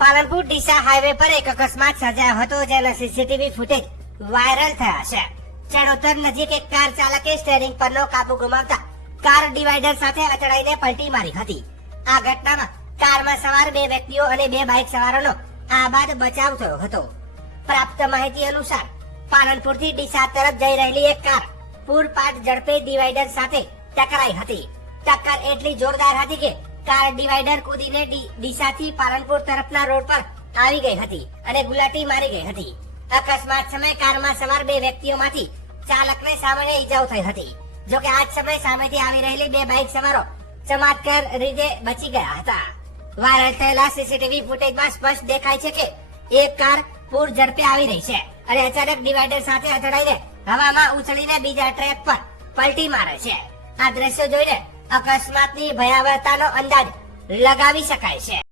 Palanpur Deesa highway પર એક અકસ્માત સર્જાયો હતો જેના સીસીટીવી ફૂટેજ વાયરલ થયા છે ચડોતર નજીક એક કાર ચાલકે સ્ટેરિંગ પરનો કાબુ ગુમાવતા કાર ડિવાઈડર સાથે અથડાઈને પલટી મારી હતી આ ઘટનામાં કારમાં સવાર બે વ્યક્તિઓ અને બે બાઇક સવારોનો આ બાદ બચાવ થયો હતો પ્રાપ્ત માહિતી અનુસાર પાલનપુરથી ડીસા તરફ જઈ રહેલી એક કાર પૂરપાટ ઝડપે ડિવાઈડર સાથે ટકરાઈ હતી ટક્કર એટલી જોરદાર હતી કે કાર ડિવાઈડર કૂદીને ડીસાથી પાલનપુર તરફના રોડ પર આવી ગઈ હતી અને ગુલાટી મારી ગઈ હતી અકસ્માત સમયે કારમાં સવાર બે વ્યક્તિઓમાંથી ચાલકને સામાન્ય ઈજાઓ થઈ હતી જો કે આજ સમય સામેથી આવી રહેલી બે બાઇક સવારો ચમત્કાર રીતે બચી ગયા હતા વાયરલ થયેલા સીસીટીવી ફૂટેજમાં સ્પષ્ટ દેખાય છે કે એક કાર પૂર ઝડપે આવી રહી છે અને અચાનક ડિવાઈડર સાથે અથડાઈને હવામાં ઉછળીને બીજા ટ્રેક પર પલટી મારે છે આ દ્રશ્યો જોઈને અકસ્માતની ભયાવહતાનો અંદાજ લગાવી શકાય છે